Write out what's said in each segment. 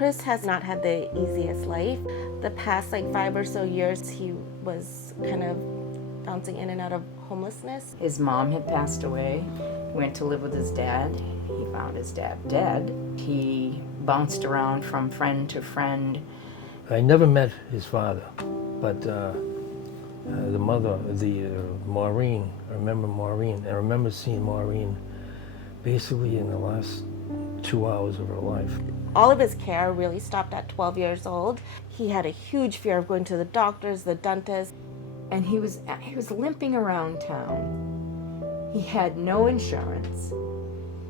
Chris has not had the easiest life. The past 5 or so years, he was kind of bouncing in and out of homelessness. His mom had passed away, went to live with his dad. He found his dad dead. He bounced around from friend to friend. I never met his father, but the mother, Maureen, I remember Maureen. I remember seeing Maureen basically in the last 2 hours of her life. All of his care really stopped at 12 years old. He had a huge fear of going to the doctors, the dentist. And he was limping around town. He had no insurance.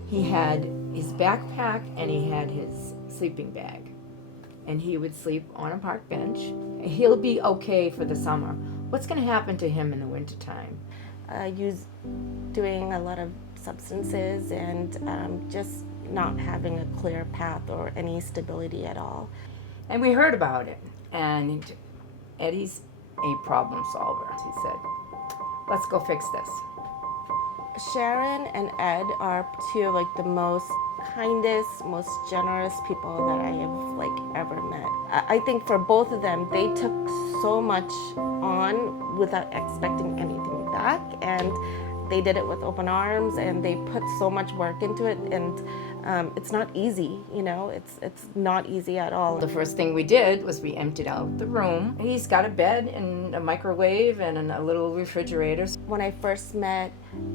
He had his backpack and he had his sleeping bag. And he would sleep on a park bench. He'll be okay for the summer. What's going to happen to him in the wintertime? He was doing a lot of substances and just not having a clear path or any stability at all. And we heard about it. And Eddie's a problem solver. He said, let's go fix this. Sharen and Ed are two of the most kindest, most generous people that I have ever met. I think for both of them, they took so much on without expecting anything back, and they did it with open arms, and they put so much work into it, and it's not easy, it's not easy at all. The first thing we did was we emptied out the room. He's got a bed and a microwave and a little refrigerator. When I first met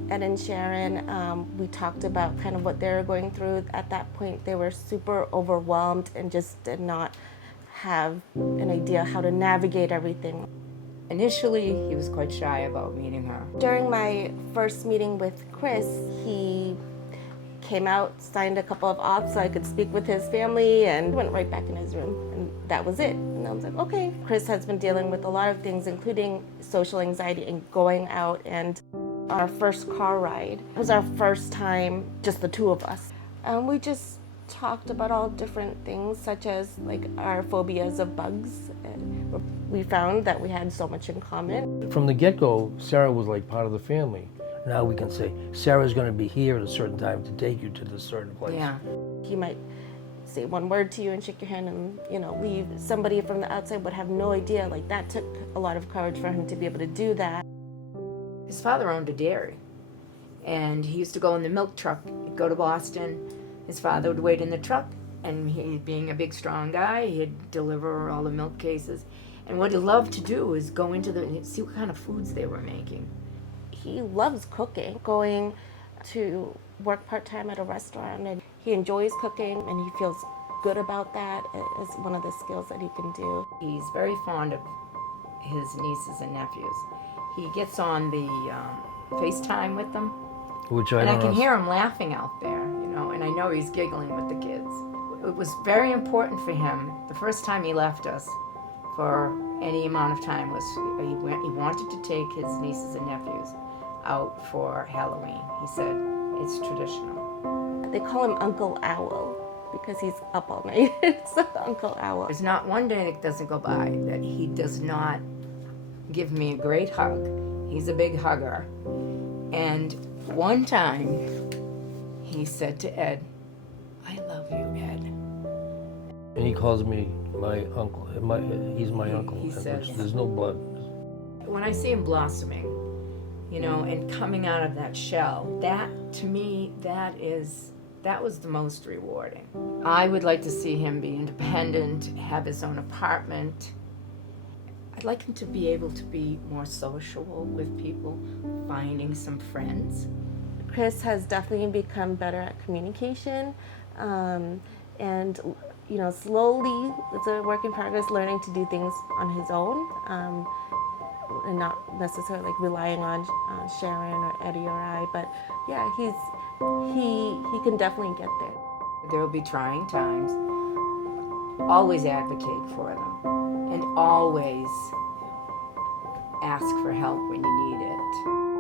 Ed and Sharen, we talked about kind of what they were going through. At that point, they were super overwhelmed and just did not have an idea how to navigate everything. Initially, he was quite shy about meeting her. During my first meeting with Chris, he came out, signed a couple of auths so I could speak with his family, and went right back in his room, and that was it. And I was like, okay. Chris has been dealing with a lot of things, including social anxiety and going out, and our first car ride was our first time, just the two of us. And we just talked about all different things, such as our phobias of bugs. And we found that we had so much in common. From the get-go, Sarah was part of the family. Now we can say, Sarah's going to be here at a certain time to take you to this certain place. Yeah. He might say one word to you and shake your hand and, leave. Somebody from the outside would have no idea. That took a lot of courage for him to be able to do that. His father owned a dairy, and he used to go in the milk truck. He'd go to Boston. His father would wait in the truck, and he, being a big, strong guy, he'd deliver all the milk cases. And what he loved to do is go into see what kind of foods they were making. He loves cooking, going to work part-time at a restaurant, and he enjoys cooking, and he feels good about that as one of the skills that he can do. He's very fond of his nieces and nephews. He gets on the FaceTime with them, and I can hear him laughing out there, and I know he's giggling with the kids. It was very important for him, the first time he left us for any amount of time, was he wanted to take his nieces and nephews out for Halloween. He said, it's traditional. They call him Uncle Owl because he's up all night. It's Uncle Owl. There's not one day that doesn't go by that he does not give me a great hug. He's a big hugger. And one time, he said to Ed, I love you, Ed. And he calls me my uncle. He's my uncle. He says, there's no blood. When I see him blossoming, and coming out of that shell, that, to me, that was the most rewarding. I would like to see him be independent, have his own apartment. I'd like him to be able to be more sociable with people, finding some friends. Chris has definitely become better at communication, and slowly, it's a work in progress, learning to do things on his own, and not necessarily relying on Sharen or Eddy or I. But yeah, he can definitely get there. There will be trying times. Always advocate for them, and always ask for help when you need it.